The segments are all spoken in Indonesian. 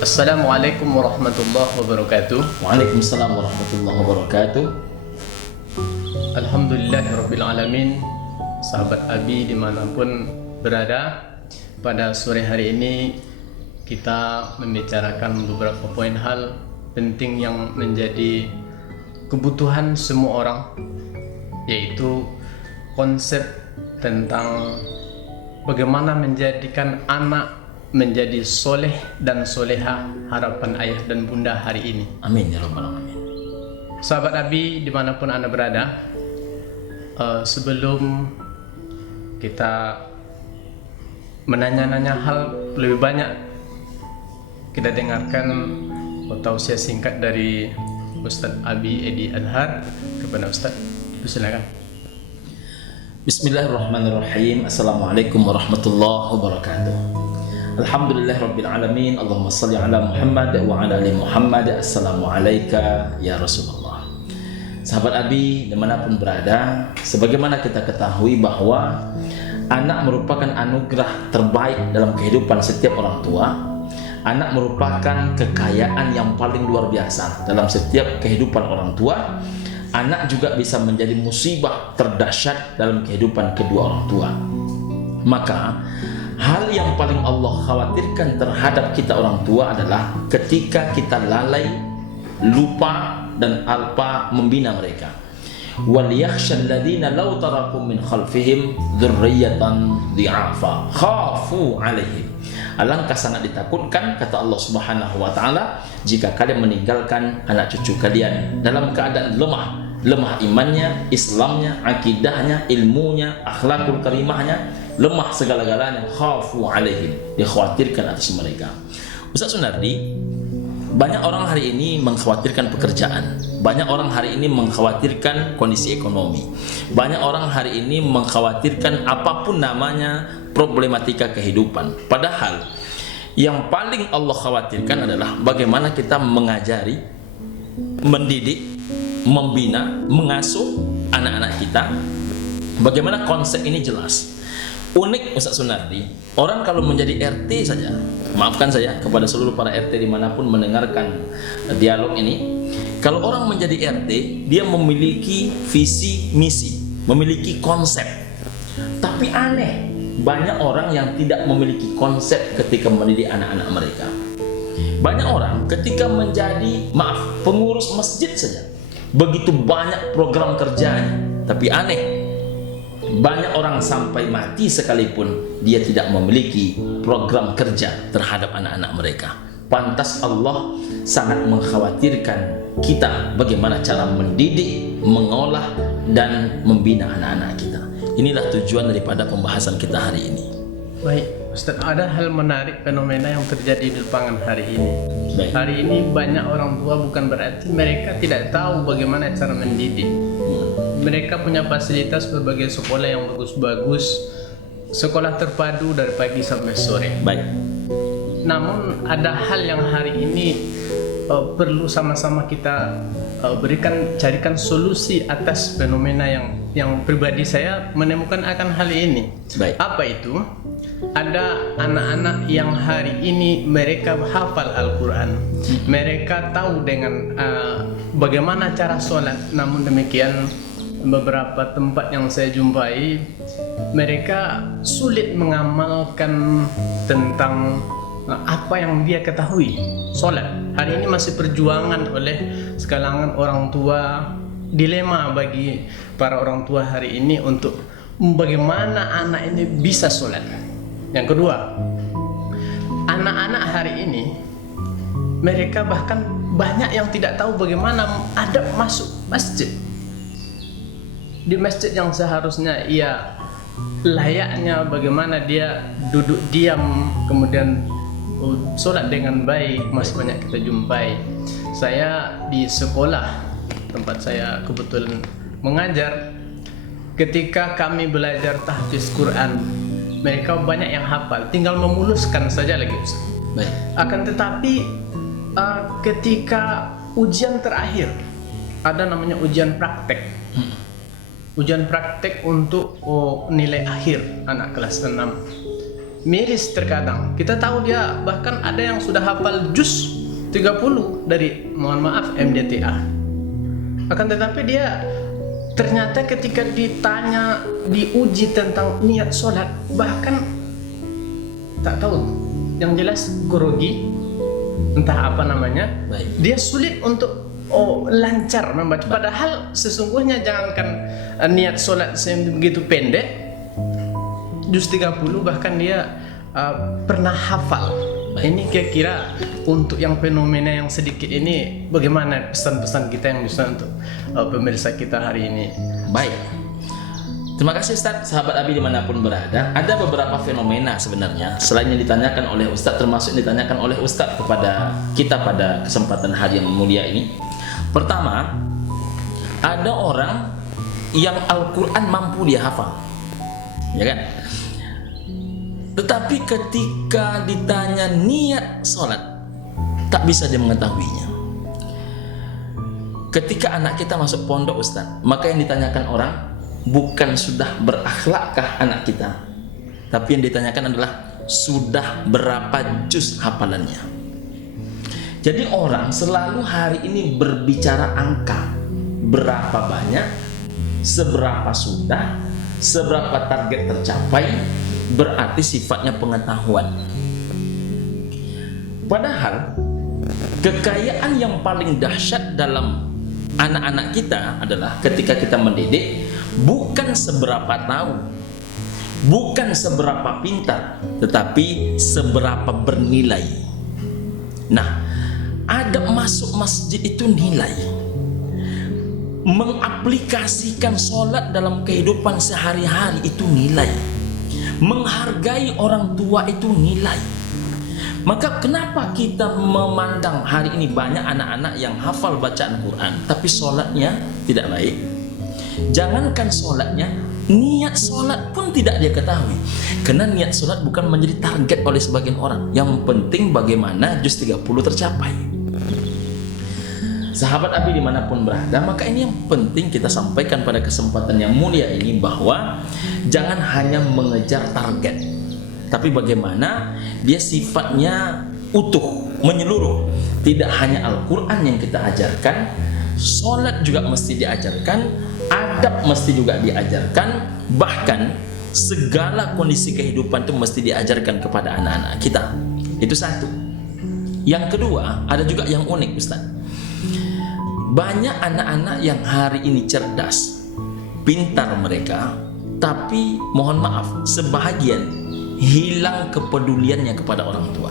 Assalamualaikum warahmatullahi wabarakatuh. Waalaikumsalam warahmatullahi wabarakatuh. Alhamdulillahirabbil alamin. Sahabat Abi dimanapun berada, pada sore hari ini kita membicarakan beberapa poin hal penting yang menjadi kebutuhan semua orang, yaitu konsep tentang bagaimana menjadikan anak menjadi soleh dan soleha, harapan ayah dan bunda hari ini. Amin ya rabbal alamin. Sahabat Abi dimanapun Anda berada, sebelum kita menanya-nanya hal lebih banyak, kita dengarkan tausiah singkat dari Ustadz Abi Edi Anhar. Kepada Ustadz, silakan. Bismillahirrahmanirrahim. Assalamualaikum warahmatullahi wabarakatuh. Alhamdulillahirabbil alamin. Allahumma shalli ala Muhammad wa ala ali Muhammad. Assalamualaikum ya Rasulullah. Sahabat Abi dimanapun berada, sebagaimana kita ketahui bahwa anak merupakan anugerah terbaik dalam kehidupan setiap orang tua. Anak merupakan kekayaan yang paling luar biasa dalam setiap kehidupan orang tua. Anak juga bisa menjadi musibah terdahsyat dalam kehidupan kedua orang tua. Maka hal yang paling Allah khawatirkan terhadap kita orang tua adalah ketika kita lalai, lupa dan alpa membina mereka. وَلْيَخْشَ الَّذِينَ لَوْ تَرَكُوا مِنْ خَلْفِهِمْ ذُرِّيَّةً ضِعَافًا خَافُوا عَلَيْهِمْ. Alangkah sangat ditakutkan, kata Allah Subhanahu wa taala, jika kalian meninggalkan anak cucu kalian dalam keadaan lemah imannya, Islamnya, akidahnya, ilmunya, akhlakul karimahnya, lemah segala-galanya. Khafu alaihim, dikhawatirkan atas mereka. Ustaz Sunardi, banyak orang hari ini mengkhawatirkan pekerjaan. Banyak orang hari ini mengkhawatirkan kondisi ekonomi. Banyak orang hari ini mengkhawatirkan apapun namanya problematika kehidupan. Padahal yang paling Allah khawatirkan adalah bagaimana kita mengajari, mendidik, membina, mengasuh anak-anak kita. Bagaimana konsep ini jelas. Unik Ustaz Sunardi, orang kalau menjadi RT saja, maafkan saya kepada seluruh para RT dimanapun mendengarkan dialog ini, kalau orang menjadi RT, dia memiliki visi misi, memiliki konsep. Tapi aneh, banyak orang yang tidak memiliki konsep ketika mendidik anak-anak mereka. Banyak orang ketika menjadi, pengurus masjid saja, begitu banyak program kerjanya. Tapi aneh, banyak orang sampai mati sekalipun dia tidak memiliki program kerja terhadap anak-anak mereka. Pantas Allah sangat mengkhawatirkan kita bagaimana cara mendidik, mengolah, dan membina anak-anak kita. Inilah tujuan daripada pembahasan kita hari ini. Baik, Ustaz, ada hal menarik fenomena yang terjadi di lapangan hari ini. Baik. Hari ini banyak orang tua bukan berarti mereka tidak tahu bagaimana cara mendidik. Mereka punya fasilitas berbagai sekolah yang bagus-bagus, sekolah terpadu dari pagi sampai sore. Baik. Namun ada hal yang hari ini perlu sama-sama kita carikan solusi atas fenomena yang pribadi saya menemukan akan hal ini. Baik. Apa itu? Ada anak-anak yang hari ini mereka hafal Al-Quran, mereka tahu dengan bagaimana cara sholat. Namun demikian, beberapa tempat yang saya jumpai, mereka sulit mengamalkan tentang apa yang dia ketahui, sholat. Hari ini masih perjuangan oleh sekalangan orang tua. Dilema bagi para orang tua hari ini untuk bagaimana anak ini bisa sholat. Yang kedua, anak-anak hari ini mereka bahkan banyak yang tidak tahu bagaimana adab masuk masjid. Di masjid yang seharusnya ia layaknya bagaimana dia duduk diam kemudian sholat dengan baik, masih banyak kita jumpai. Saya di sekolah tempat saya kebetulan mengajar, ketika kami belajar tahfiz Quran, mereka banyak yang hafal, tinggal memuluskan saja lagi. Baik. Akan tetapi ketika ujian terakhir, ada namanya ujian praktek. Ujian praktek untuk nilai akhir anak kelas 6. miris terkadang. Kita tahu dia bahkan ada yang sudah hafal juz 30 dari, mohon maaf, MDTA. Akan tetapi dia ternyata ketika ditanya, diuji tentang niat sholat, bahkan tak tahu. Yang jelas grogi, entah apa namanya. Baik. Dia sulit untuk lancar membaca. Padahal sesungguhnya jangankan niat sholat begitu pendek, juz 30 bahkan dia pernah hafal. Baik. Ini kira-kira untuk yang fenomena yang sedikit ini, bagaimana pesan-pesan kita yang bisa untuk pemirsa kita hari ini? Baik. Terima kasih Ustadz. Sahabat Abi dimanapun berada, ada beberapa fenomena sebenarnya selain yang ditanyakan oleh Ustadz, termasuk yang ditanyakan oleh Ustadz kepada kita pada kesempatan hari yang mulia ini. Pertama, ada orang yang Al-Quran mampu dia hafal, ya kan? Tetapi ketika ditanya niat sholat, tak bisa dia mengetahuinya. Ketika anak kita masuk pondok Ustaz, maka yang ditanyakan orang bukan sudah berakhlakkah anak kita, tapi yang ditanyakan adalah sudah berapa juz hafalannya. Jadi orang selalu hari ini berbicara angka, berapa banyak, seberapa sudah, seberapa target tercapai, berarti sifatnya pengetahuan. Padahal kekayaan yang paling dahsyat dalam anak-anak kita adalah ketika kita mendidik, bukan seberapa tahu, bukan seberapa pintar, tetapi seberapa bernilai. Nah, ada masuk masjid itu nilai, mengaplikasikan sholat dalam kehidupan sehari-hari itu nilai, menghargai orang tua itu nilai. Maka kenapa kita memandang hari ini banyak anak-anak yang hafal bacaan Quran tapi sholatnya tidak baik? Jangankan sholatnya, niat sholat pun tidak dia ketahui. Karena niat sholat bukan menjadi target oleh sebagian orang. Yang penting bagaimana juz 30 tercapai. Sahabat Abi dimanapun berada, maka ini yang penting kita sampaikan pada kesempatan yang mulia ini, bahwa jangan hanya mengejar target, tapi bagaimana dia sifatnya utuh, menyeluruh. Tidak hanya Al-Quran yang kita ajarkan, sholat juga mesti diajarkan, adab mesti juga diajarkan, bahkan segala kondisi kehidupan itu mesti diajarkan kepada anak-anak kita. Itu satu. Yang kedua, ada juga yang unik Ustaz. Banyak anak-anak yang hari ini cerdas, pintar mereka, tapi mohon maaf, sebahagian hilang kepeduliannya kepada orang tua.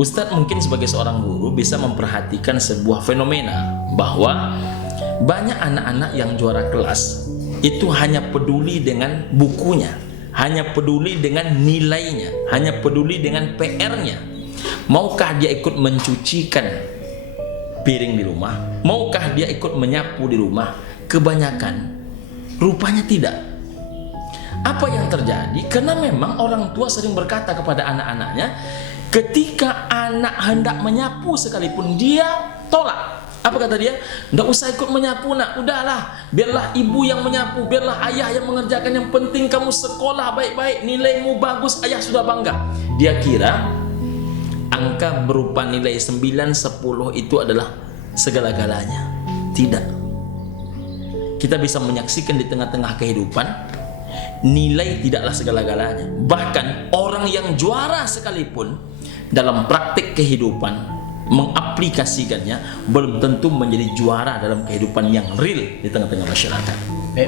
Ustadz mungkin sebagai seorang guru bisa memperhatikan sebuah fenomena, bahwa banyak anak-anak yang juara kelas itu hanya peduli dengan bukunya, hanya peduli dengan nilainya, hanya peduli dengan PR-nya. Maukah dia ikut mencucikan piring di rumah? Maukah dia ikut menyapu di rumah? Kebanyakan rupanya tidak. Apa yang terjadi? Karena memang orang tua sering berkata kepada anak-anaknya, ketika anak hendak menyapu sekalipun, dia tolak. Apa kata dia? Nggak usah ikut menyapu nak, udahlah, biarlah ibu yang menyapu, biarlah ayah yang mengerjakan, yang penting kamu sekolah baik-baik, nilaimu bagus, ayah sudah bangga. Dia kira angka berupa nilai 9, 10 itu adalah segala-galanya. Tidak. Kita bisa menyaksikan di tengah-tengah kehidupan, nilai tidaklah segala-galanya. Bahkan orang yang juara sekalipun dalam praktik kehidupan mengaplikasikannya belum tentu menjadi juara dalam kehidupan yang real di tengah-tengah masyarakat.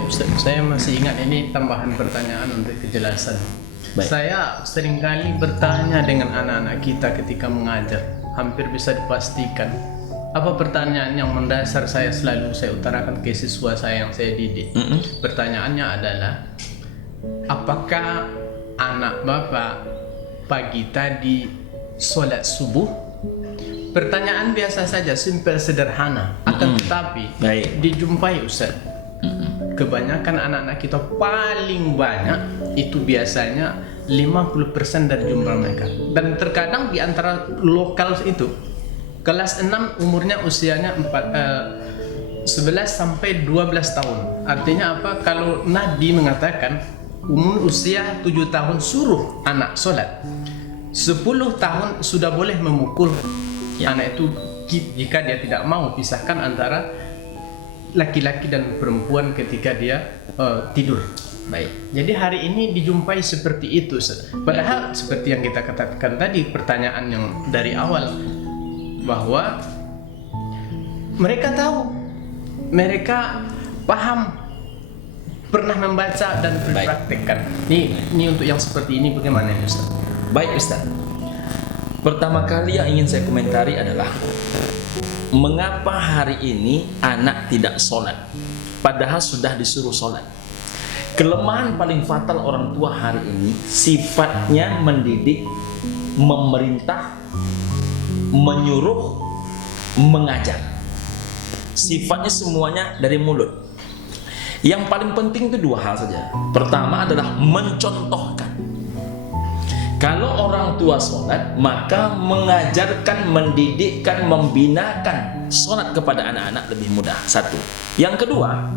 Ustaz, saya masih ingat ini tambahan pertanyaan untuk kejelasan. Baik. Saya seringkali bertanya dengan anak-anak kita ketika mengajar, hampir bisa dipastikan apa pertanyaan yang mendasar saya selalu saya utarakan ke siswa saya yang saya didik. Pertanyaannya adalah, apakah anak bapak pagi tadi sholat subuh? Pertanyaan biasa saja, simpel, sederhana, akan tetapi Baik. dijumpai Ustaz, kebanyakan anak-anak kita paling banyak itu biasanya 50% dari jumlah mereka. Dan terkadang di antara lokal itu kelas 6 umurnya usianya 11 sampai 12 tahun. Artinya apa? Kalau Nabi mengatakan umur usia 7 tahun suruh anak sholat, 10 tahun sudah boleh memukul anak itu jika dia tidak mau pisahkan antara laki-laki dan perempuan ketika dia tidur. Baik. Jadi hari ini dijumpai seperti itu. Padahal seperti yang kita katakan tadi, pertanyaan yang dari awal, bahwa mereka tahu, mereka paham, pernah membaca dan berpraktekkan. Ini untuk yang seperti ini bagaimana ya Ustaz? Baik Ustaz. Pertama kali yang ingin saya komentari adalah mengapa hari ini anak tidak sholat padahal sudah disuruh sholat. Kelemahan paling fatal orang tua hari ini sifatnya mendidik, memerintah, menyuruh, mengajar. Sifatnya semuanya dari mulut. Yang paling penting itu dua hal saja. Pertama adalah mencontohkan. Kalau orang tua sholat, maka mengajarkan, mendidikkan, membinakan sholat kepada anak-anak lebih mudah. Satu. Yang kedua,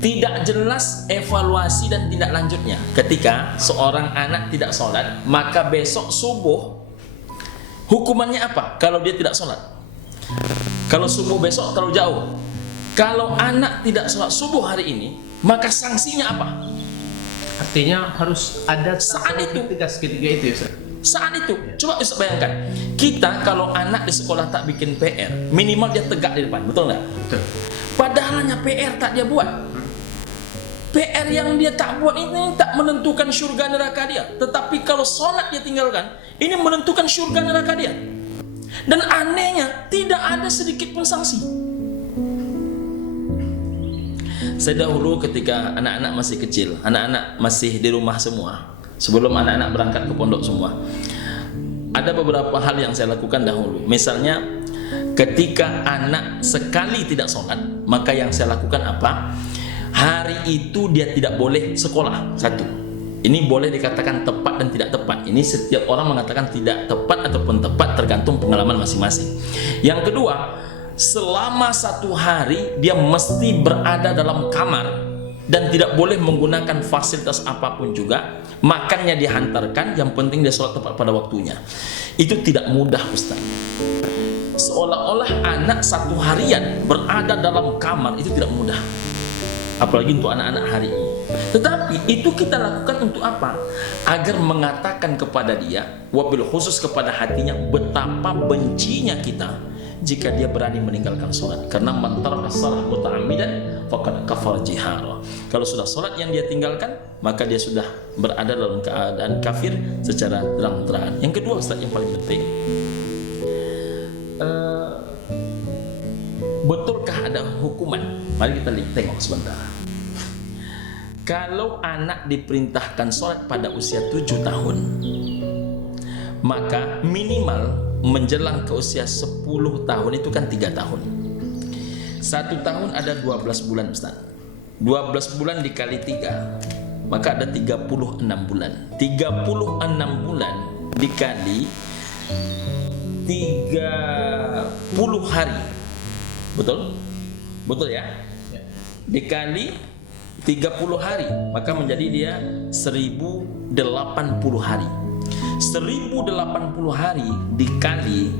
tidak jelas evaluasi dan tindak lanjutnya. Ketika seorang anak tidak sholat, maka besok subuh hukumannya apa kalau dia tidak sholat? Kalau subuh besok terlalu jauh. Kalau anak tidak sholat subuh hari ini, maka sanksinya apa? Artinya harus ada saat itu tegas ketiga itu ya Ustaz? Saat itu, coba Ustaz bayangkan, kita kalau anak di sekolah tak bikin PR, minimal dia tegak di depan, betul nggak? Betul. Padahal hanya PR tak dia buat. PR yang dia tak buat ini tak menentukan surga neraka dia. Tetapi kalau sholat dia tinggalkan, ini menentukan surga neraka dia. Dan anehnya, tidak ada sedikit pun sanksi. Saya dahulu ketika anak-anak masih kecil, anak-anak masih di rumah semua, sebelum anak-anak berangkat ke pondok semua, ada beberapa hal yang saya lakukan dahulu. Misalnya, ketika anak sekali tidak sholat, maka yang saya lakukan apa? Hari itu dia tidak boleh sekolah. Satu, ini boleh dikatakan tepat dan tidak tepat. Ini setiap orang mengatakan tidak tepat ataupun tepat tergantung pengalaman masing-masing. Yang kedua, selama 1 hari dia mesti berada dalam kamar dan tidak boleh menggunakan fasilitas apapun juga. Makannya dihantarkan, yang penting dia sholat tepat pada waktunya. Itu tidak mudah Ustaz. Seolah-olah anak 1 harian berada dalam kamar itu tidak mudah. Apalagi untuk anak-anak hari ini. Tetapi itu kita lakukan untuk apa? Agar mengatakan kepada dia, wabil khusus kepada hatinya, betapa bencinya kita jika dia berani meninggalkan sholat. Karena man taraka shalah muta'ammidan faqad kafara jihara. Kalau sudah sholat yang dia tinggalkan, maka dia sudah berada dalam keadaan kafir secara terang-terangan. Yang kedua Ustaz, yang paling penting, betulkah ada hukuman? Mari kita tengok sebentar. Kalau anak diperintahkan sholat pada usia 7 tahun, maka minimal menjelang ke usia 10 tahun itu kan 3 tahun. 1 tahun ada 12 bulan Ustaz. 12 bulan dikali 3, maka ada 36 bulan. 36 bulan dikali 30 hari. Betul? Betul ya? Dikali 30 hari, maka menjadi dia 1080 hari. 1080 hari dikali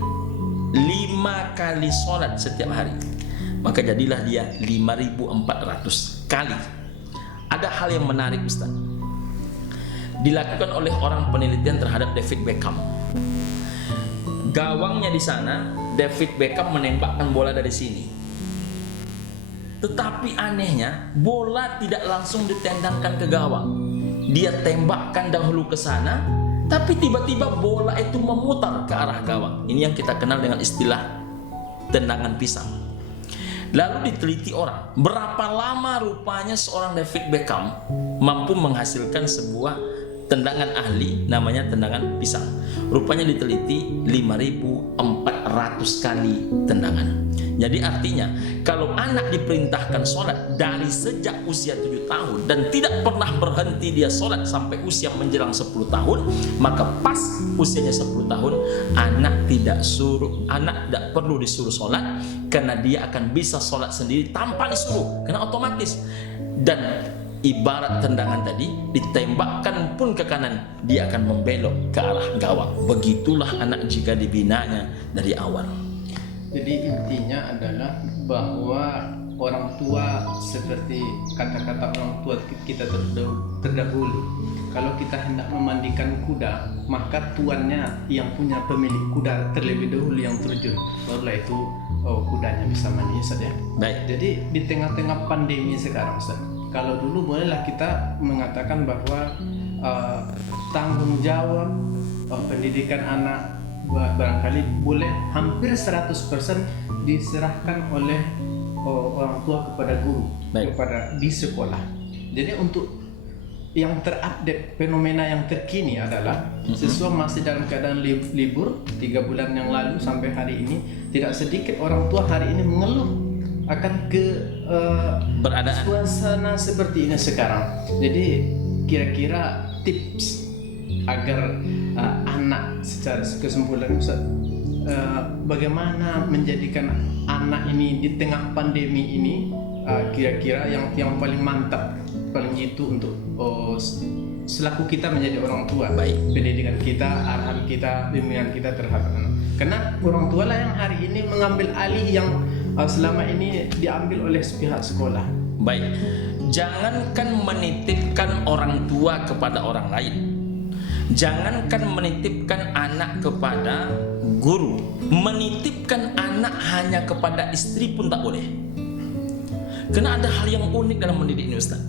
5 kali sholat setiap hari, maka jadilah dia 5400 kali. Ada hal yang menarik Ustaz, dilakukan oleh orang penelitian terhadap David Beckham. Gawangnya di sana, David Beckham menembakkan bola dari sini. Tetapi anehnya, bola tidak langsung ditendangkan ke gawang. Dia tembakkan dahulu ke sana, tapi tiba-tiba bola itu memutar ke arah gawang. Ini yang kita kenal dengan istilah tendangan pisang. Lalu diteliti orang, berapa lama rupanya seorang David Beckham mampu menghasilkan sebuah tendangan ahli, namanya tendangan pisang. Rupanya diteliti 5400 kali tendangan. Jadi artinya, kalau anak diperintahkan sholat dari sejak usia 7 tahun dan tidak pernah berhenti dia sholat sampai usia menjelang 10 tahun, maka pas usianya 10 tahun, anak tidak perlu disuruh sholat, karena dia akan bisa sholat sendiri tanpa disuruh, karena otomatis. Dan ibarat tendangan tadi, ditembakkan pun ke kanan, dia akan membelok ke arah gawang. Begitulah anak jika dibinanya dari awal. Jadi intinya adalah bahwa orang tua, seperti kata-kata orang tua kita terdahulu, kalau kita hendak memandikan kuda, maka tuannya yang punya pemilik kuda terlebih dahulu yang terjun, barulah itu kudanya bisa mandi, Ustaz ya. Baik. Jadi di tengah-tengah pandemi sekarang, Ustaz, kalau dulu bolehlah kita mengatakan bahwa tanggung jawab pendidikan anak barangkali boleh hampir 100% diserahkan oleh orang tua kepada guru. Baik. Kepada di sekolah. Jadi untuk yang terupdate fenomena yang terkini adalah siswa masih dalam keadaan libur 3 bulan yang lalu sampai hari ini, tidak sedikit orang tua hari ini mengeluh akan beradaan suasana seperti ini sekarang. Jadi kira-kira tips agar anak secara kesimpulan, Ustaz, bagaimana menjadikan anak ini di tengah pandemi ini kira-kira yang paling mantap, paling jitu untuk selaku kita menjadi orang tua. Baik. Pendidikan kita, arahan kita, bimbingan kita terhadap anak. Karena orang tua lah yang hari ini mengambil alih yang selama ini diambil oleh pihak sekolah. Baik. Jangankan menitipkan orang tua kepada orang lain, jangankan menitipkan anak kepada guru, menitipkan anak hanya kepada istri pun tak boleh. Karena ada hal yang unik dalam mendidik ini, Ustaz.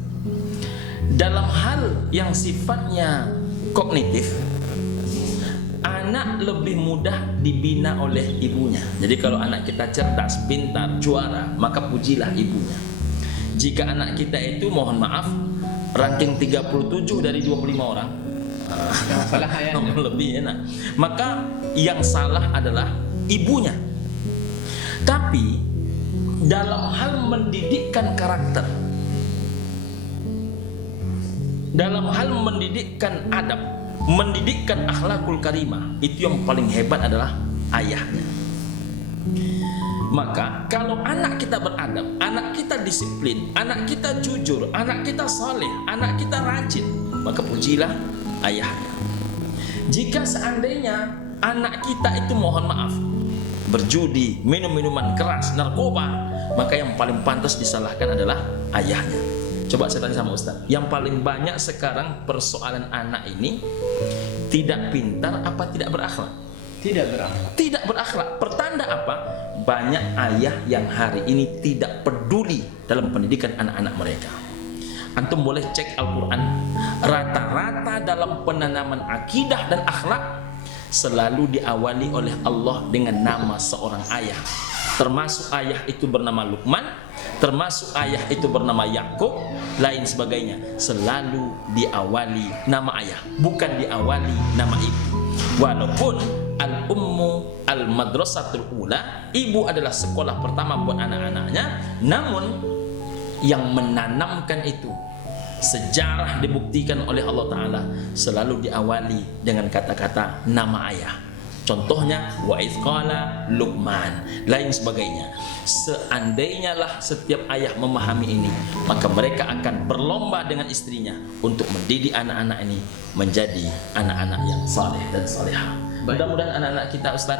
Dalam hal yang sifatnya kognitif, anak lebih mudah dibina oleh ibunya. Jadi kalau anak kita cerdas, pintar, juara, maka pujilah ibunya. Jika anak kita itu, mohon maaf, ranking 37 dari 25 orang, Yang salah ayahnya. lebih enak, maka yang salah adalah ibunya. Tapi dalam hal mendidikkan karakter, dalam hal mendidikkan adab, mendidikkan akhlakul karimah, itu yang paling hebat adalah ayahnya. Maka kalau anak kita beradab, anak kita disiplin, anak kita jujur, anak kita saleh, anak kita rajin, maka pujilah ayahnya. Jika seandainya anak kita itu, mohon maaf, berjudi, minum minuman keras, narkoba, maka yang paling pantas disalahkan adalah ayahnya. Coba saya tanya sama Ustaz, yang paling banyak sekarang persoalan anak ini tidak pintar apa tidak berakhlak? Tidak berakhlak. Tidak berakhlak. Pertanda apa? Banyak ayah yang hari ini tidak peduli dalam pendidikan anak-anak mereka. Antum boleh cek Al-Quran, rata-rata dalam penanaman akidah dan akhlak selalu diawali oleh Allah dengan nama seorang ayah. Termasuk ayah itu bernama Luqman, termasuk ayah itu bernama Yakub, lain sebagainya. Selalu diawali nama ayah, bukan diawali nama ibu. Walaupun al-ummu al-madrasatul ula, ibu adalah sekolah pertama buat anak-anaknya, namun yang menanamkan itu, sejarah dibuktikan oleh Allah Ta'ala, selalu diawali dengan kata-kata nama ayah. Contohnya wa idz qala Luqman, lain sebagainya. Seandainya lah setiap ayah memahami ini, maka mereka akan berlomba dengan istrinya untuk mendidik anak-anak ini menjadi anak-anak yang saleh dan salehah. Mudah-mudahan anak-anak kita, Ustaz,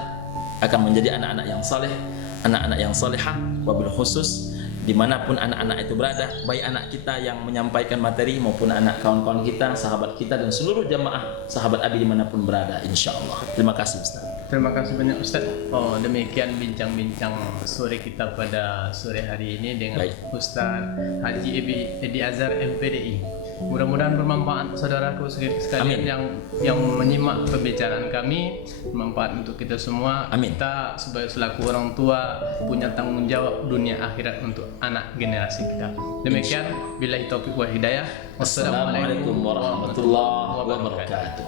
akan menjadi anak-anak yang saleh, anak-anak yang salehah, wabil khusus dimanapun anak-anak itu berada, baik anak kita yang menyampaikan materi maupun anak kawan-kawan kita, sahabat kita, dan seluruh jamaah sahabat Abi dimanapun berada, insya Allah. Terima kasih, Ustaz. Terima kasih banyak, Ustaz. Demikian bincang-bincang sore kita pada sore hari ini dengan Baik. Ustaz Haji Edi Azhar MPDI. Mudah-mudahan bermanfaat saudaraku sekalian yang menyimak pembicaraan kami, bermanfaat untuk kita semua. Amin. Kita sebagai selaku orang tua punya tanggung jawab dunia akhirat untuk anak generasi kita. Demikian, billahi taufiq wa hidayah. Wassalamualaikum warahmatullahi wabarakatuh.